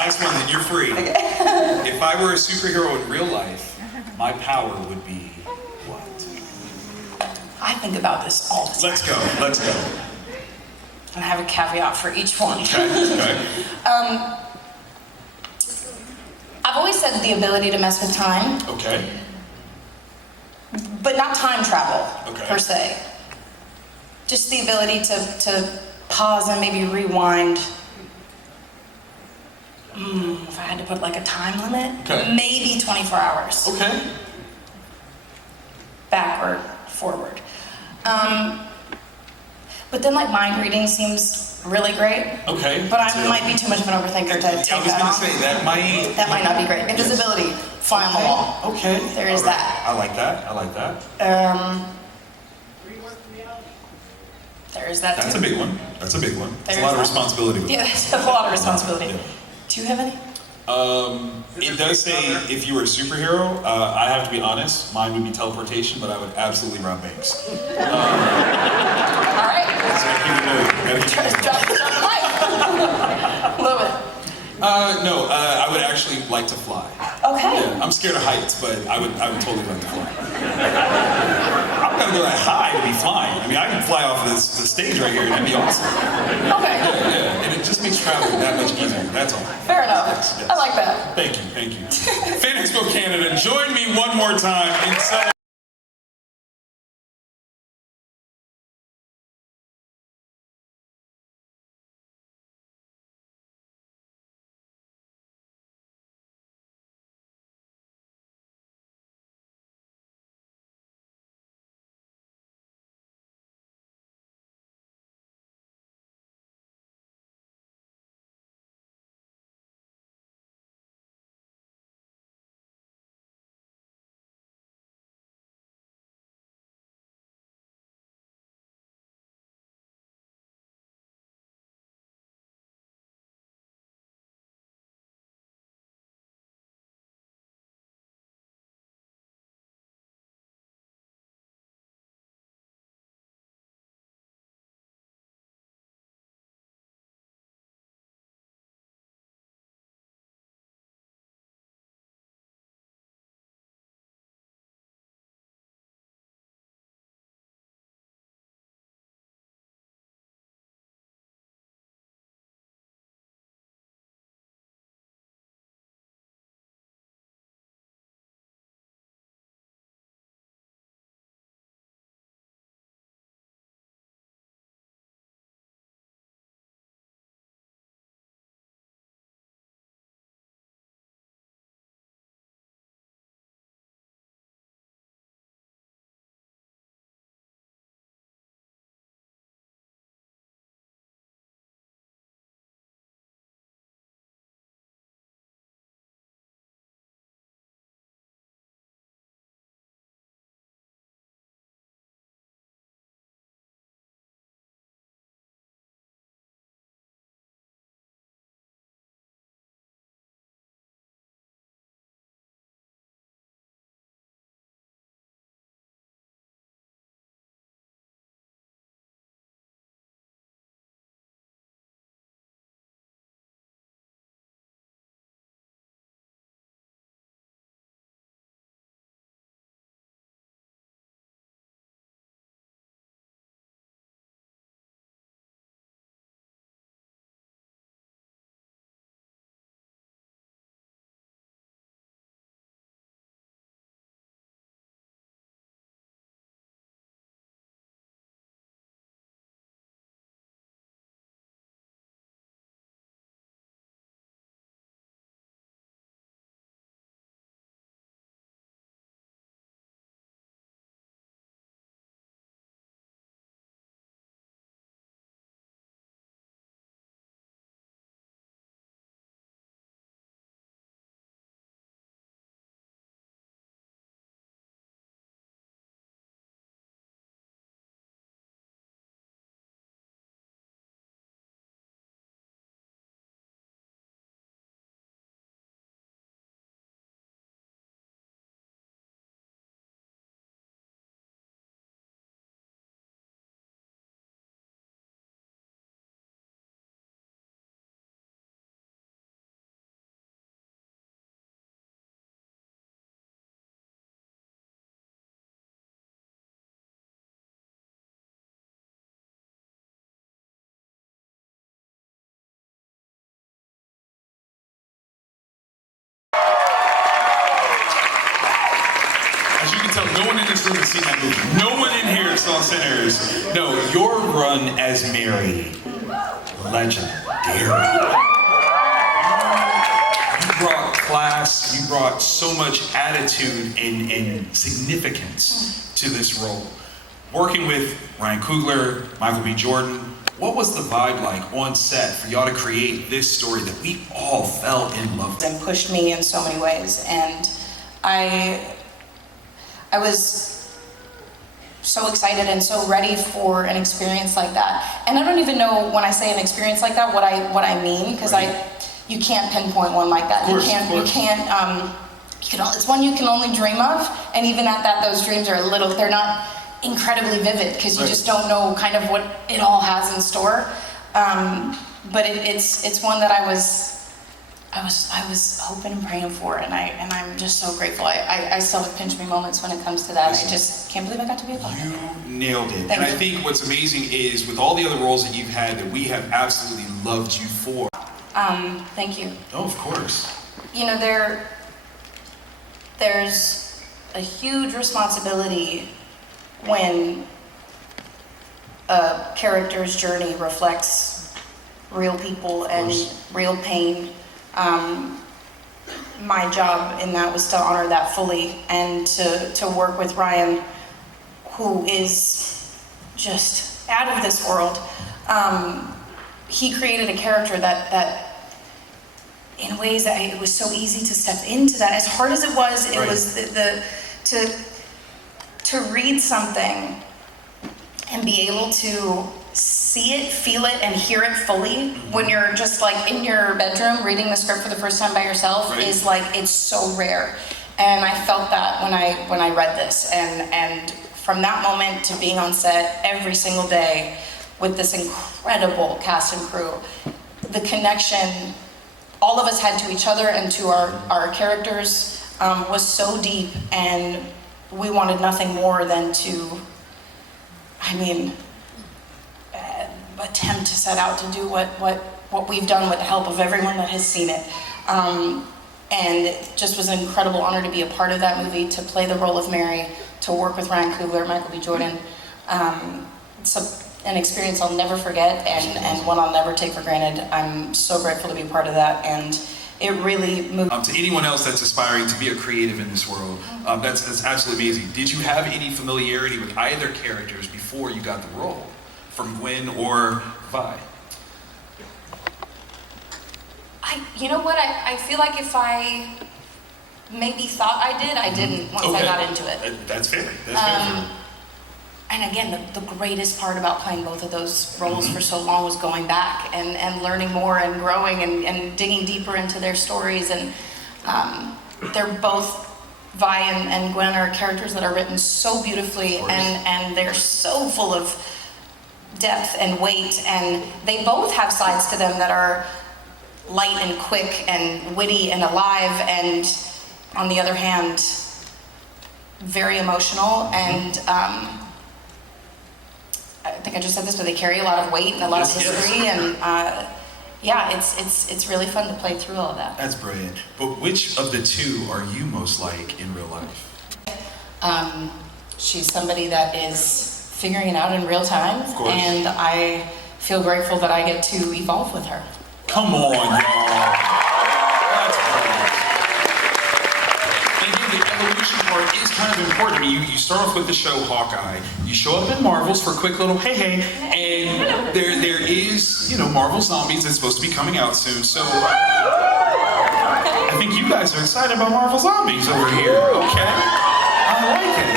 last one, then you're free. Okay. If I were a superhero in real life, my power would be what? I think about this all the time. Let's go, let's go. And I have a caveat for each one. Okay. I've always said the ability to mess with time, Okay. but not time travel, Okay. per se. Just the ability to pause and maybe rewind. If I had to put like a time limit, Okay. maybe 24 hours. Okay. Backward, forward. But then like mind reading seems really great. Okay. But I might be too much of an overthinker to take I was that gonna on. say, that might... That might not be great. Invisibility, fly on the wall. Okay. There is All right. that. I like that, I like that. There is that That's too. a big one. That's a big one. It's a There's lot of that. responsibility with Yeah, that. that's a lot of responsibility. Yeah. Do you have any? It does say if you were a superhero, I have to be honest, mine would be teleportation, but I would absolutely rob banks. All right. So keep it moving. Gotta keep it Drop moving. the mic. Love it. No, I would actually like to fly. Okay. Yeah, I'm scared of heights, but I would totally like to fly. I'm gonna go that high to be flying. I mean, I can fly off the stage right here, and that'd be awesome. Okay. Yeah, and it just makes traveling that much easier. That's all. Fair enough. Yes, yes. I like that. Thank you, thank you. Fanexpo Canada, join me one more time in celebrating. one in this room has seen that movie. No one in here saw Sinners. No, your run as Mary, legendary. You brought class, you brought so much attitude and significance to this role. Working with Ryan Coogler, Michael B. Jordan, what was the vibe like on set for y'all to create this story that we all fell in love with? And pushed me in so many ways, and I was so excited and so ready for an experience like that. And I don't even know when I say an experience like that what I mean, because you can't pinpoint one like that. It's one you can only dream of, and even at that, those dreams are they're not incredibly vivid because you just don't know kind of what it all has in store. But it's one that I was hoping and praying for, and I'm just so grateful. I still have pinch me moments when it comes to that. I just can't believe I got to be a part of it. You nailed it. Thank you. I think what's amazing is with all the other roles that you've had that we have absolutely loved you for. Thank you. Oh, of course. You know, there's a huge responsibility when a character's journey reflects real people and real pain. My job in that was to honor that fully and to work with Ryan, who is just out of this world. He created a character that in ways that it was so easy to step into that. As hard as it was, it was to read something and be able to see it, feel it, and hear it fully when you're just like in your bedroom reading the script for the first time by yourself is like, it's so rare. And I felt that when I read this, and from that moment to being on set every single day with this incredible cast and crew, the connection all of us had to each other and to our characters was so deep, and we wanted nothing more than to, attempt to set out to do what we've done with the help of everyone that has seen it. And it just was an incredible honor to be a part of that movie, to play the role of Mary, to work with Ryan Coogler, Michael B. Jordan. It's an experience I'll never forget and one I'll never take for granted. I'm so grateful to be part of that, and it really moved. To anyone else that's aspiring to be a creative in this world, that's absolutely amazing. Did you have any familiarity with either characters before you got the role, from Gwen or Vi? You know what? I feel like if I maybe thought I did, I didn't once I got into it. That's fair. That's fair. And again, the greatest part about playing both of those roles for so long was going back and learning more and growing and digging deeper into their stories. And they're both, Vi and Gwen are characters that are written so beautifully, and they're so full of depth and weight, and they both have sides to them that are light and quick and witty and alive, and on the other hand, very emotional. And I think I just said this, but they carry a lot of weight and a lot of history, and it's really fun to play through all of that. That's brilliant. But which of the two are you most like in real life? She's somebody that is figuring it out in real time, of course. And I feel grateful that I get to evolve with her. Come on, y'all. That's brilliant. And again, the evolution part is kind of important. I mean, you start off with the show Hawkeye. You show up in Marvels for a quick little hey, and there is, Marvel Zombies that's supposed to be coming out soon. So I think you guys are excited about Marvel Zombies over here. Okay, I like it.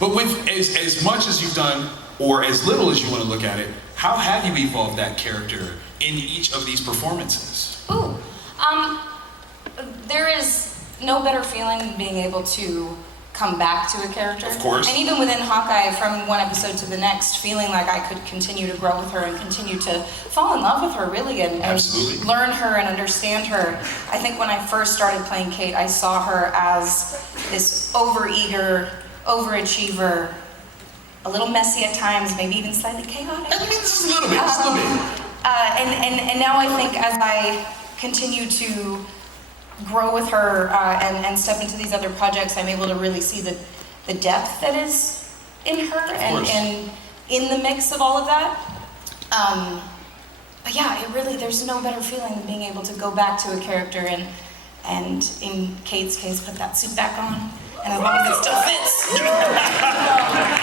But with as much as you've done, or as little as you want to look at it, how have you evolved that character in each of these performances? There is no better feeling than being able to come back to a character. Of course. And even within Hawkeye, from one episode to the next, feeling like I could continue to grow with her and continue to fall in love with her, really, and learn her and understand her. I think when I first started playing Kate, I saw her as this overeager, overachiever, a little messy at times, maybe even slightly chaotic. I mean, just a little bit, And now I think as I continue to grow with her and step into these other projects, I'm able to really see the the depth that is in her and in the mix of all of that. But yeah, it really, there's no better feeling than being able to go back to a character and in Kate's case, put that suit back on. And as long as it still fits.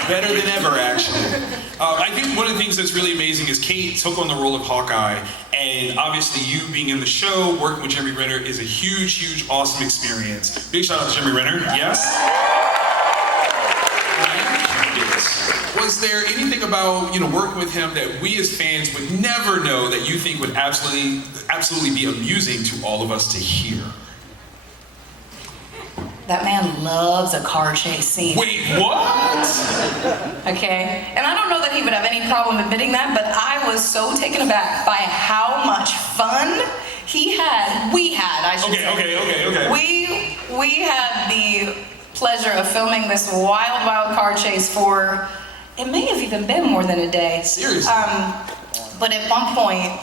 Better than ever, actually. I think one of the things that's really amazing is Kate took on the role of Hawkeye, and obviously you being in the show, working with Jeremy Renner is a huge, huge, awesome experience. Big shout out to Jeremy Renner, yes? Was there anything about, you know, working with him that we as fans would never know that you think would absolutely be amusing to all of us to hear? That man loves a car chase scene. Wait, what? Okay, and I don't know that he would have any problem admitting that, but I was so taken aback by how much fun we had, I should say. Okay. We had the pleasure of filming this wild, wild car chase for, it may have even been more than a day. Seriously? But at one point,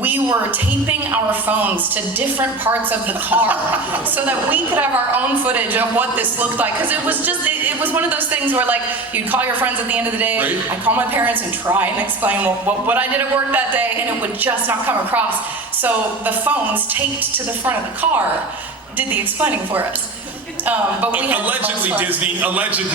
we were taping our phones to different parts of the car so that we could have our own footage of what this looked like. Because it was just, it was one of those things where like, you'd call your friends at the end of the day, right. I'd call my parents and try and explain what I did at work that day, and it would just not come across. So the phones taped to the front of the car did the explaining for us. But we had allegedly, Disney, allegedly.